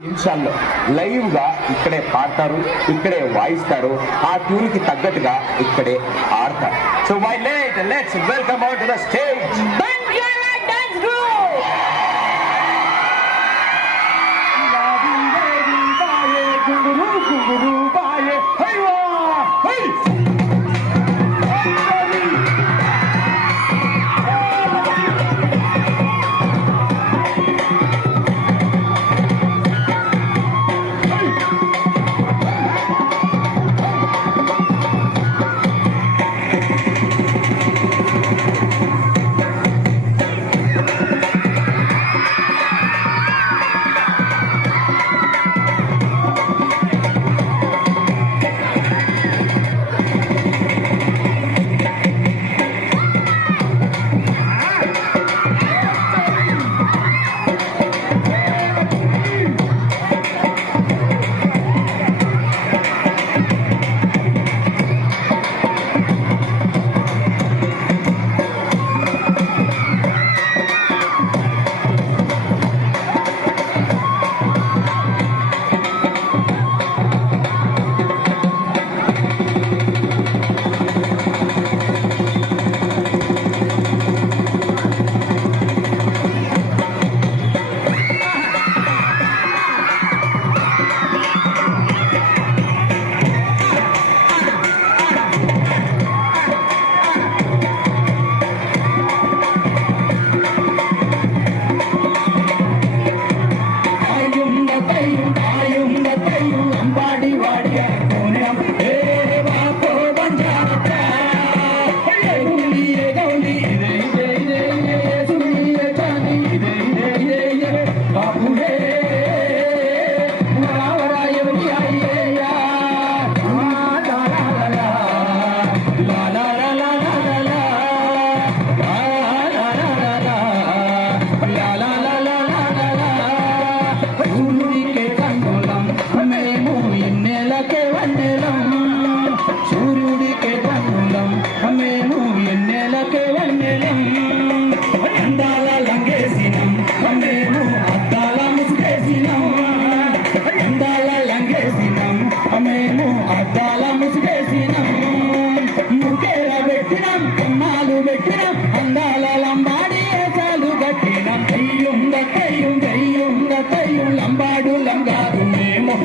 నిమిషాల్లో లైవ్గా ఇక్కడే పాడతారు ఇక్కడే వాయిస్తారు. ఆ ట్యూన్కి తగ్గట్టుగా ఇక్కడే ఆడతారు. So why late let's welcome out to the stage Babu అద్దాల ముసుగేసినం ముఖేల పెట్టినం కొమ్మాలు పెట్టినం అందాల లంబాడి చాలు కట్టినం. కయ్యం కయ్యం కయ్యం కయ్యం లంబాడు లంగారు మేము